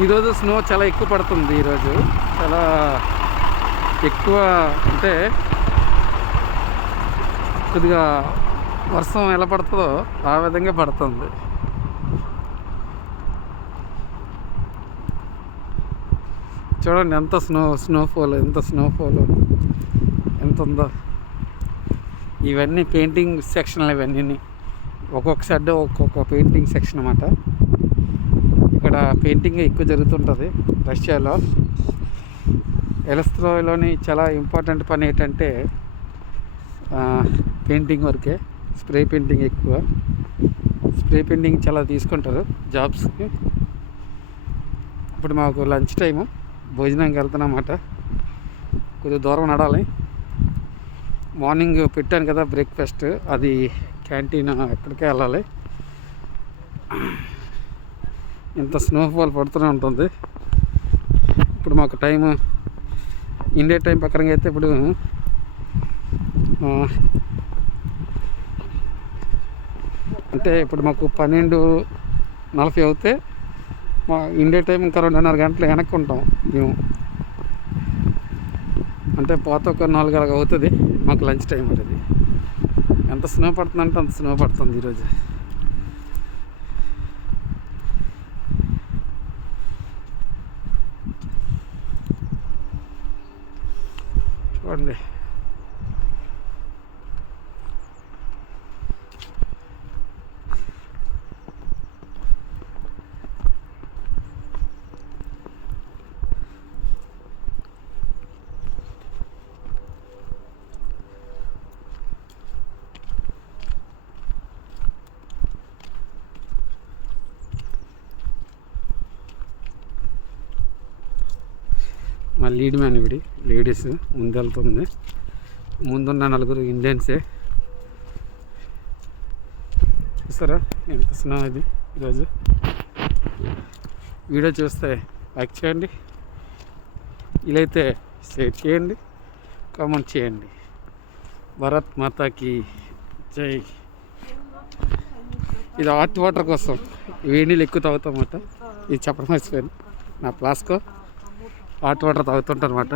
ఈరోజు స్నో చాలా ఎక్కువ పడుతుంది. ఈరోజు చాలా ఎక్కువ, అంటే కొద్దిగా వర్షం ఎలా పడుతుందో ఆ విధంగా పడుతుంది. చూడండి ఎంత స్నోఫాల్ ఎంత ఉందో. ఇవన్నీ పెయింటింగ్ సెక్షన్లు, ఇవన్నీ ఒక్కొక్క సైడ్ ఒక్కొక్క పెయింటింగ్ సెక్షన్ అన్నమాట. ఇక్కడ పెయింటింగ్ ఎక్కువ జరుగుతుంటుంది రష్యాలో. ఎలస్త్రోలోని చాలా ఇంపార్టెంట్ పని ఏంటంటే పెయింటింగ్ వర్కే. స్ప్రే పెయింటింగ్ ఎక్కువ, స్ప్రే పెయింటింగ్ చాలా తీసుకుంటారు జాబ్స్కి. ఇప్పుడు మాకు లంచ్ టైము, భోజనానికి వెళ్తున్నమాట. కొద్దిగా దూరం నడాలి. మార్నింగ్ పెట్టాను కదా బ్రేక్ఫాస్ట్, అది క్యాంటీన్, ఎక్కడికే వెళ్ళాలి. ఇంత స్నోఫాల్ పడుతూనే ఉంటుంది. ఇప్పుడు మాకు టైము ఇండియా టైం ప్రకారంగా అయితే ఇప్పుడు అంటే ఇప్పుడు మాకు 12:40 అవుతే మా ఇండియా టైం ఇంకా 2:30 గంటలు వెనక్కి ఉంటాం మేము. అంటే పోత ఒక 4 అవుతుంది మాకు లంచ్ టైం. అది ఎంత స్నో పడుతుందంటే అంత స్నో పడుతుంది ఈరోజు. చూడండి మా లీడ్ మ్యాన్ ఇవిడి లేడీస్ ముందు వెళ్తుంది. ముందున్న 4 ఇండియన్సే. చూస్తారా ఎంత స్నో ఇది ఈరోజు. వీడియో చూస్తే లైక్ చేయండి, వీలైతే షేర్ చేయండి, కామెంట్ చేయండి. భారత్ మాతాకి జై. ఇది హాట్ వాటర్ కోసం వేడి నీళ్ళు ఎక్కువ తాగుతామన్నమాట. ఇది చెప్పడం మర్చిపోయాను. నా ఫ్లాస్కో హాట్ వాటర్ తాగుతుంటాను అన్నమాట.